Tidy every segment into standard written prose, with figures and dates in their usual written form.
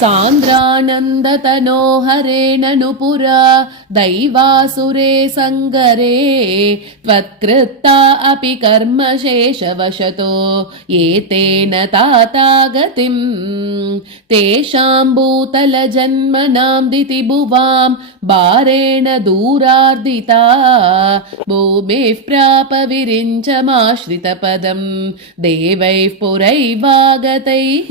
सान्द्रानन्दतनो हरेण नुपुरा दैवासुरे सङ्गरे त्वत्कृता अपि कर्मशेषवशतो एतेन ताता गतिम् तेषां भूतलजन्मनां दितिभुवां भारेण दूरार्दिता भूमिः प्राप विरिञ्चमाश्रितपदं देवैः पुरैवागतैः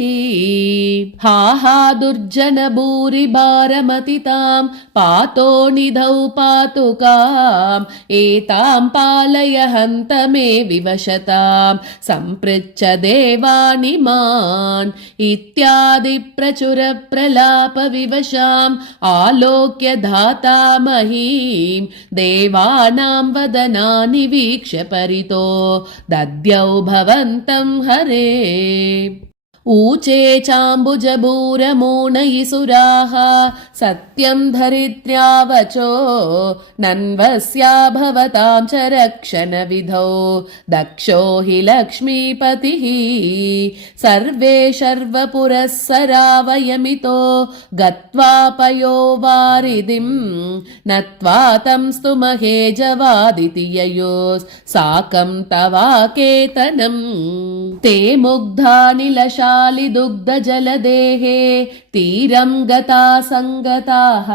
हा हा दुर्जन भूरि भारमतितां पातो निधौ पातुकाम् एतां पालय हन्त मे विवशतां सम्पृच्छ देवानिमान् इत्यादि प्रचुर प्रलाप विवशाम् आलोक्य धाता महीं देवानां वदनानि वीक्ष्य परितो दद्यौ भवन्तं हरे ऊचे चाम्बुजभूरमूनयिसुराः सत्यं धरित्र्या वचो नन्वस्या भवतां च रक्षणविधौ दक्षो हि लक्ष्मीपतिः सर्वे शर्वपुरःसरा वयमितो गत्वा पयो वारिधिं नत्वा तं स्तुमहे जवादिति ययोस् साकं तवाकेतनम् ते मुग्धानिलशा दुग्धजलदेहे तीरं गता संगताः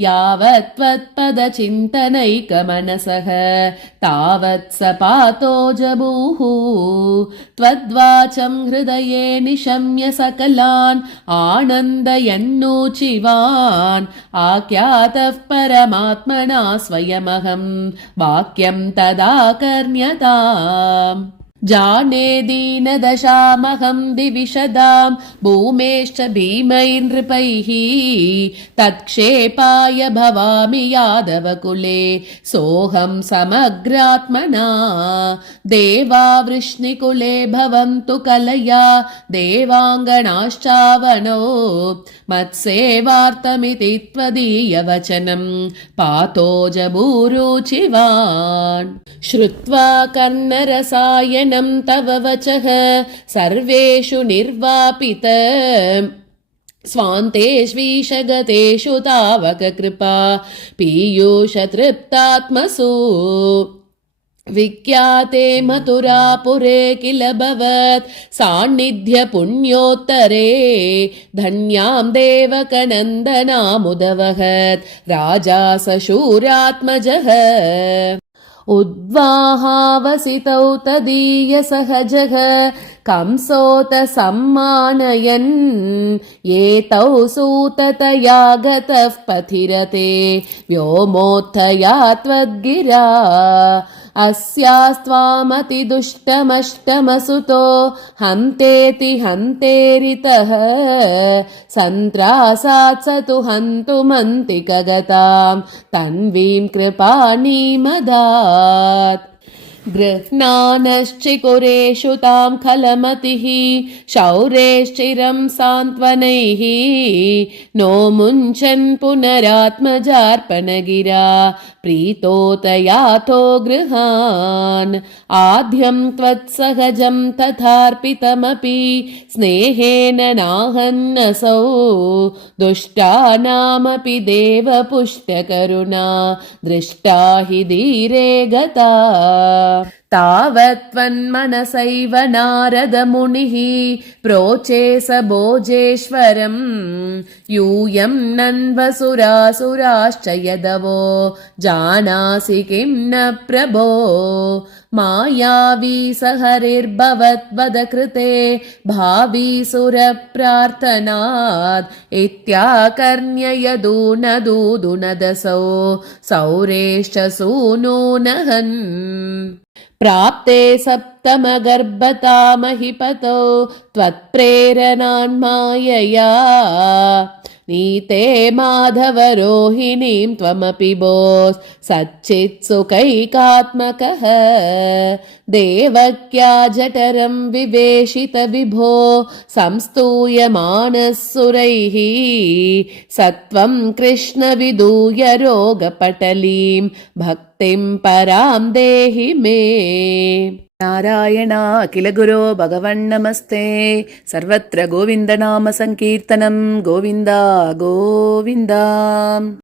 यावत् त्वत्पदचिन्तनैकमनसः तावत् सपातो जबुः त्वद्वाचं हृदये निशम्य सकलान् आनन्दयन्नूचिवान् आख्यातः परमात्मना स्वयमहं वाक्यं तदाकर्ण्यताम् जाने दीनदशामहं दिविशदां भूमेश्च भीमैर्नृपैः तत्क्षेपाय भवामि यादवकुले सोऽहं समग्रात्मना देवा वृष्णिकुले भवन्तु कलया देवाङ्गनाश्चावनौ मत्सेवार्थमिति त्वदीयवचनं पातो जबूरुचिवान् श्रुत्वा कर्णरसायन तव वचः सर्वेषु निर्वापित स्वान्तेष्वीशगतेषु तावक कृपा पीयूष तृप्तात्मसु विख्याते मथुरापुरे किल भवत् सान्निध्य पुण्योत्तरे धन्यां देवकनन्दनामुदवहत् राजा सशूरात्मजः उद्वाहावसितौ तदीयसहजः कंसोत सम्मानयन् एतौ सूततया गतः पथिरते व्योमोत्थया त्वद्गिरा अस्यास्त्वामतिदुष्टमष्टमसुतो हन्तेति हन्तेरितः सन्त्रासात् स तु हन्तुमन्तिकगतां तन्वीं कृपाणीमदात् गृह्णानश्चिकुरेषु तां खलमतिः शौरेश्चिरं सान्त्वनैः नो मुञ्चन् पुनरात्मजार्पणगिरा प्रीतोतयाथो गृहान् आद्यं त्वत्सहजं तथार्पितमपि स्नेहेन नाहन्नसौ दुष्टानामपि देवपुष्टकरुणा दृष्टा हि धीरे गता तावत्त्वन्मनसैव नारदमुनिः प्रोचे स भोजेश्वरम् यूयं नन्वसुरासुराश्च यदवो जानासि किं न प्रभो मायावी स हरिर्भवद्वदकृते भावी सुरप्रार्थनात् इत्याकर्ण्य यदूनदूदुनदसौ सौरेश्च सूनूनहन् प्राप्ते सप्तमगर्भता महीपतौ त्वत्प्रेरणान्मायया नीते माधवरोहिणीं त्वमपि भोस् सच्चित्सुखैकात्मकः देवक्या जठरं विवेशित विभो संस्तूयमानः सुरैः सत्वं कृष्ण विदूय रोगपटलीं भक्तिं परां देहि मे। नारायण अखिल गुरो भगवन्नमस्ते। सर्वत्र गोविन्दनाम संकीर्तनं गोविन्द गोविन्द।